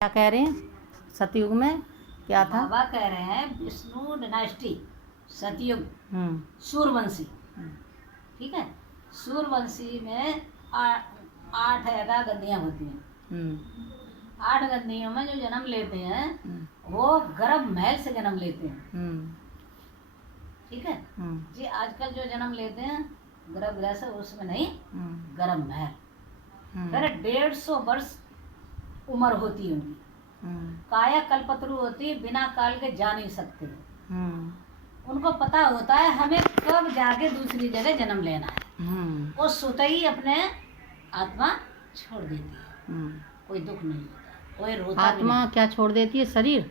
क्या कह रहे हैं सतयुग में क्या था? बाबा कह रहे हैं विष्णु डायनेस्टी सतयुग सूर्यवंशी। ठीक है, सूर्यवंशी में 8 गद्दियाँ होती हैं। 8 गद्दियों में जो जन्म लेते हैं वो गर्भ महल से जन्म लेते हैं। ठीक है जी, आजकल जो जन्म लेते हैं गर्भगृह से, उसमें नहीं, गर्भ महल। फिर 150 वर्ष उम्र होती है उनकी। काया कल्पतरु होती है, बिना काल के जा नहीं सकते। उनको पता होता है हमें कब जाके दूसरी जगह जन्म लेना है। वो सोते ही अपने आत्मा छोड़ देती है। कोई दुख नहीं होता, कोई रोता आत्मा क्या छोड़ देती है? शरीर,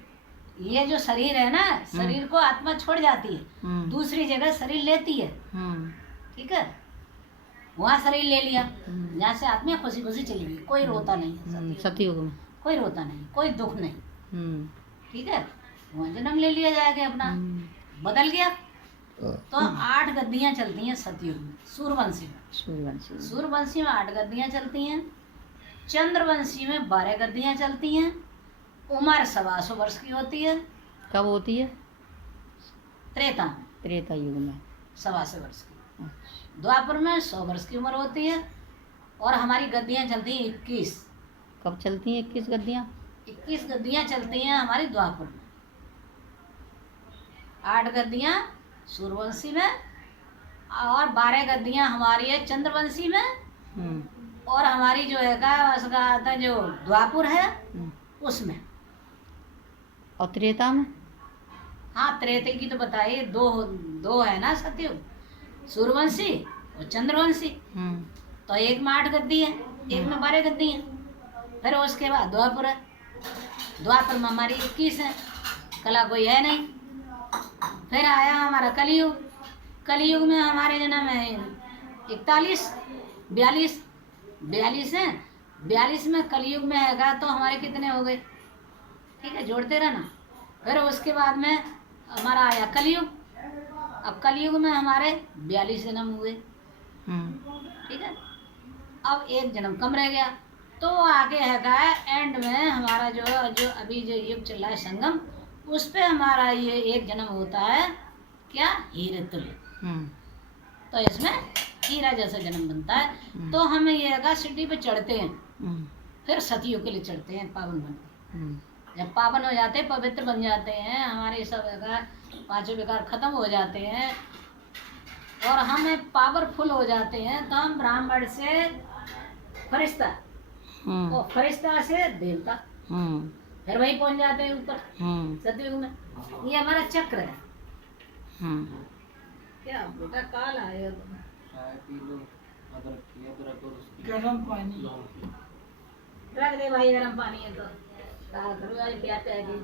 ये जो शरीर है ना, शरीर को आत्मा छोड़ जाती है, दूसरी जगह शरीर लेती है। ठीक है, वहाँ शरीर ले लिया, जहाँ से आत्मा खुशी खुशी चली गई, कोई रोता नहीं है। सतयुग में कोई रोता नहीं, कोई दुख नहीं। ठीक है, वहाँ जन्म ले लिया जाएगा, अपना बदल गया। तो 8 गद्दियाँ चलती हैं सतयुग में, सूर्यवंशी में। सूर्यवंशी में 8 गद्दियाँ चलती हैं। चंद्रवंशी में 12 गद्दियाँ चलती हैं। उम्र 125 वर्ष की होती है। कब होती है? त्रेता युग में 125 वर्ष की। द्वापर में 100 वर्ष की उम्र होती है। और हमारी गद्दियाँ चलती हैं 21। कब चलती हैं 21 गद्दियाँ? 21 गद्दियाँ चलती हैं हमारी द्वापर में। 8 गद्दियाँ सूर्यवंशी में और 12 गद्दियाँ हमारी है चंद्रवंशी में। और हमारी जो है उसका जो द्वापुर है उसमें। और त्रेता में? हाँ, त्रेते की तो बताइए, दो है ना सतयुग, सूर्यवंशी और चंद्रवंशी। तो एक में 8 गद्दी है, एक में 12 गद्दी है। फिर उसके बाद द्वापर है। द्वापर में हमारी 21 है, कला कोई है नहीं। फिर आया हमारा कलयुग। कलयुग में हमारे जन्म है 41, 42 है। 42 में कलयुग में हैगा तो हमारे कितने हो गए? ठीक है, जोड़ते रहना। फिर उसके बाद में हमारा आया कलयुग। अब कलयुग में हमारे 42 जन्म हुए। ठीक है, अब एक जन्म कम रह गया। तो आगे हैगा एंड में हमारा जो अभी जो युग चल रहा है संगम, उस पे हमारा ये एक जन्म होता है, क्या, हीरे तुल्य। तो इसमें हीरा जैसा जन्म बनता है। तो हम ये हैगा सिटी पे चढ़ते हैं। फिर सतयुग के लिए चढ़ते हैं, पावन बनते। जब पावन हो जाते हैं, पवित्र बन जाते हैं, हमारे सब हैगा 5 विकार खत्म हो जाते हैं और हमें पावरफुल हो जाते हैं, तो हम ब्राह्मण से फरिश्ता और फरिश्ता से देवता, फिर वही पहुंच जाते हैं ऊपर सतयुग में। ये हमारा चक्र है। क्या बेटा काल आए गरम पानी रख दे भाई, गरम पानी है तो क्या पियागी।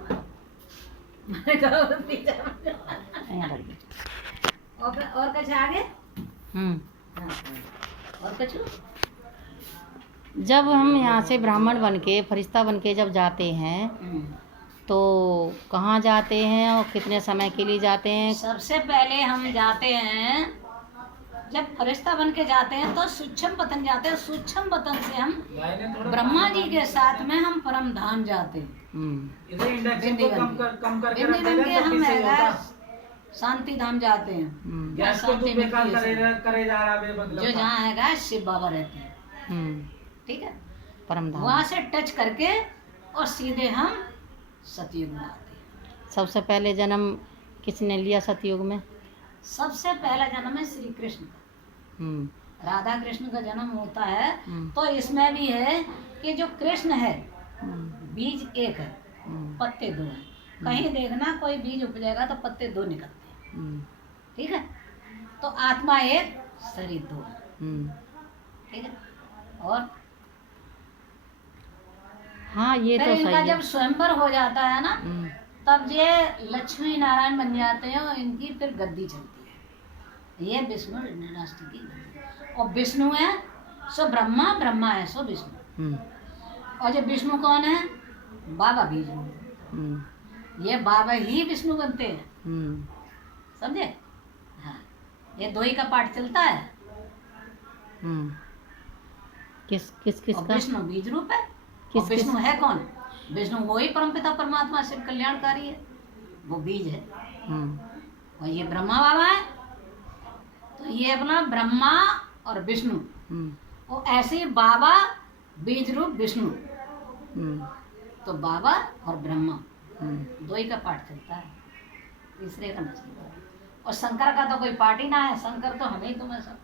और कुछ आगे? और कुछ? जब हम यहाँ से ब्राह्मण बन के, फरिश्ता बन के जब जाते हैं तो कहाँ जाते हैं और कितने समय के लिए जाते हैं? सबसे पहले हम जाते हैं, जब फरिश्ता बन के जाते हैं तो सूक्ष्म वतन जाते हैं। सूक्ष्म वतन से हम ब्रह्मा जी के साथ में हम परम धाम जाते हैं। हम शांति धाम जाते हैं, जो जहाँ हैगा शिव बाबा रहते हैं। ठीक है, परम धाम। वहाँ से टच करके और सीधे हम सतयुग में आते हैं। सबसे पहले जन्म किसने लिया सतयुग में? सबसे पहला जन्म है श्री कृष्ण का। राधा कृष्ण का जन्म होता है। तो इसमें भी है कि जो कृष्ण है, बीज एक है, पत्ते 2 हैं। कहीं देखना कोई बीज उपजेगा तो पत्ते 2 निकलते हैं। ठीक है, तो आत्मा एक, शरीर 2 है। ठीक है, और हाँ, ये तो इनका सही है। जब स्वयंवर हो जाता है ना, तब ये लक्ष्मी नारायण बन जाते हैं और इनकी फिर गद्दी चलती है। ये विष्णु डायनेस्टी की गद्दी। और विष्णु है सो ब्रह्मा, ब्रह्मा है सो विष्णु। और जब विष्णु कौन है? बाबा विष्णु। ये बाबा ही विष्णु बनते हैं, समझे? हाँ, ये 2 ही का पाठ चलता है। किस का? विष्णु बीज रूप है। विष्णु है कौन? विष्णु वही परमपिता परमात्मा शिव कल्याणकारी है, वो बीज है। और ये ब्रह्मा बाबा है, तो ये अपना ब्रह्मा और विष्णु, और ऐसे ही बाबा बीज रूप विष्णु, तो बाबा और ब्रह्मा दो ही का पाठ चलता है, तीसरे का नहीं चलता। और शंकर का तो कोई पार्ट ही ना है, शंकर तो हमें ही तुम्हें सब।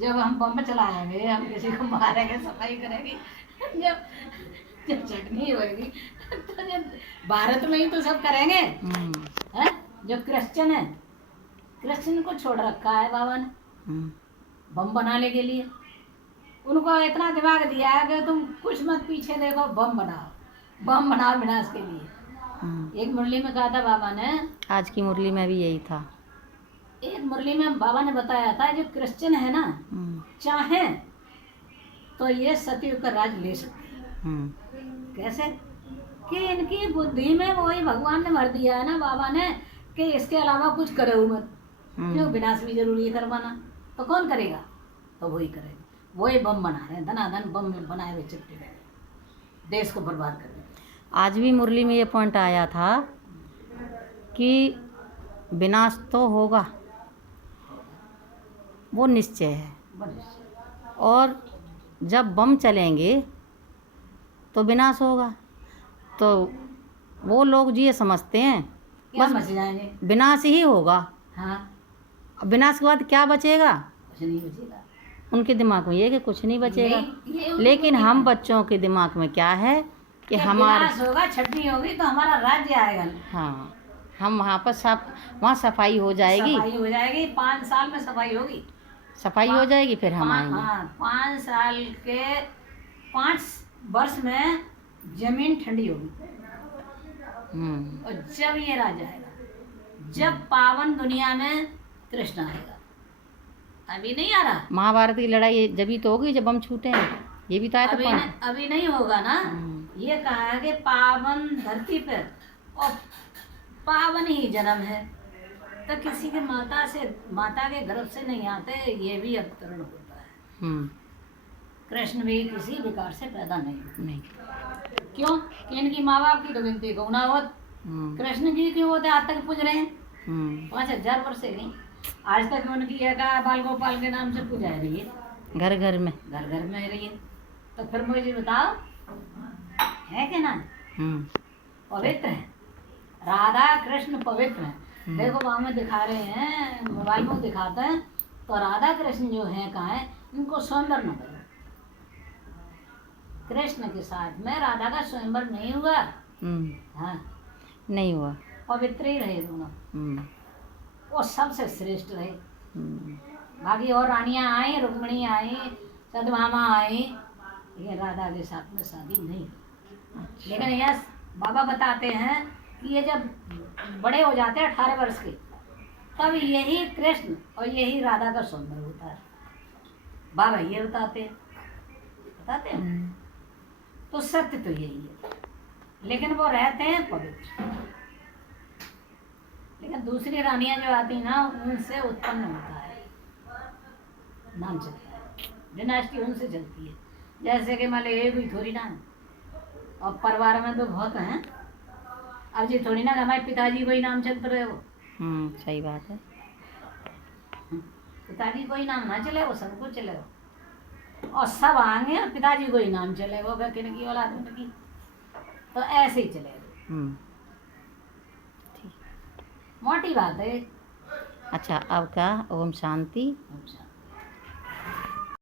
जब हम बम चलाएंगे, हम किसी को मारेंगे, सफाई करेंगे, जब चटनी होगी तो जब भारत में ही तो सब करेंगे। है जो क्रिश्चियन है, क्रिश्चियन को छोड़ रखा है बाबा ने बम बनाने के लिए। उनको इतना दिमाग दिया है कि तुम कुछ मत पीछे देखो, बम बनाओ विनाश के लिए। एक मुरली में कहा था बाबा ने, आज की मुरली में भी यही था, एक मुरली में बाबा ने बताया था जो क्रिश्चियन है ना, चाहे तो ये सतयुग का राज ले सकते हैं। कैसे कि इनकी बुद्धि में वही भगवान ने भर दिया है ना बाबा ने, कि इसके अलावा कुछ करो मत, क्यों विनाश भी जरूरी है करवाना, तो कौन करेगा, तो वही करेगा। वही बम बना रहे हैं, धनाधन बम बनाए हुए चिपटे रहे, देश को बर्बाद कर रहे। आज भी मुरली में ये पॉइंट आया था कि विनाश तो होगा, वो निश्चय है, और जब बम चलेंगे तो विनाश होगा। तो वो लोग जी ये समझते हैं बस बच जाएंगे, विनाश ही होगा। हाँ, विनाश के बाद क्या बचेगा, कुछ नहीं बचेगा। उनके दिमाग में ये कि कुछ नहीं बचेगा, लेकिन हम बच्चों के दिमाग में क्या है कि हमारा होगा, छटनी होगी तो हमारा राज्य आएगा। हाँ, हम वहाँ पर वहाँ सफाई हो जाएगी, 5 साल में सफाई होगी, सफाई हो जाएगी, फिर हम आएंगे। हाँ, 5 साल के 5 वर्ष में जमीन ठंडी होगी। और जब ये राज आएगा, जब पावन दुनिया में कृष्ण आएगा, अभी नहीं आ रहा। महाभारत की लड़ाई जब ही तो होगी जब हम छूटे हैं, ये भी तो आया था। अभी नहीं होगा ना। ये कहा है कि पावन धरती पर और पावन ही जन्म है, तो किसी के माता के गर्भ से नहीं आते, ये भी अवतरण होता है। कृष्ण भी किसी विकार से पैदा नहीं। क्यों कि इनकी माँ बाप की तो गिनती को ना होत, कृष्ण जी क्यों होते आज तक पूज रहे हैं 5000 वर्ष से नहीं, आज तक उनकी बाल गोपाल के नाम से पूजा रही है, घर घर में रही है। तो फिर मुझे बताओ, है कि ना, पवित्र है, राधा कृष्ण पवित्र है। देखो वहाँ में दिखा रहे हैं, मोबाइल में दिखाते हैं, तो राधा कृष्ण जो है कहाँ है, इनको स्वयंवर न करो। कृष्ण के साथ में राधा का स्वयंवर नहीं हुआ। हाँ, नहीं हुआ, पवित्र ही रहे दोनों, वो सबसे श्रेष्ठ रहे। बाकी और रानियां आई, रुक्मिणी आई, सतभामा आई, ये राधा के साथ में शादी नहीं। लेकिन यह बाबा बताते हैं कि ये जब बड़े हो जाते हैं 18 वर्ष के, तब यही कृष्ण और यही राधा का सौंदर्य होता है। बाबा ये बताते हैं। तो सत्य तो यही है, लेकिन वो रहते हैं पवित्र। लेकिन दूसरी रानियां जो आती ना, उनसे उत्पन्न होता है, नाम चलता है, डिनास्टी उनसे चलती है। जैसे कि मान लो एक हुई थोड़ी ना, और परिवार में तो बहुत हैं। अब जी थोड़ी ना हमारे पिताजी को ही नाम चलते रहे हो। सही बात है, पिताजी को ही नाम ना चले वो सबको चले हो, और सब आएंगे और पिताजी को ही नाम चले वो किनकी औलाद उनकी, तो ऐसे ही चलेगा। मोटी बात है। अच्छा, अब क्या, ओम शांति।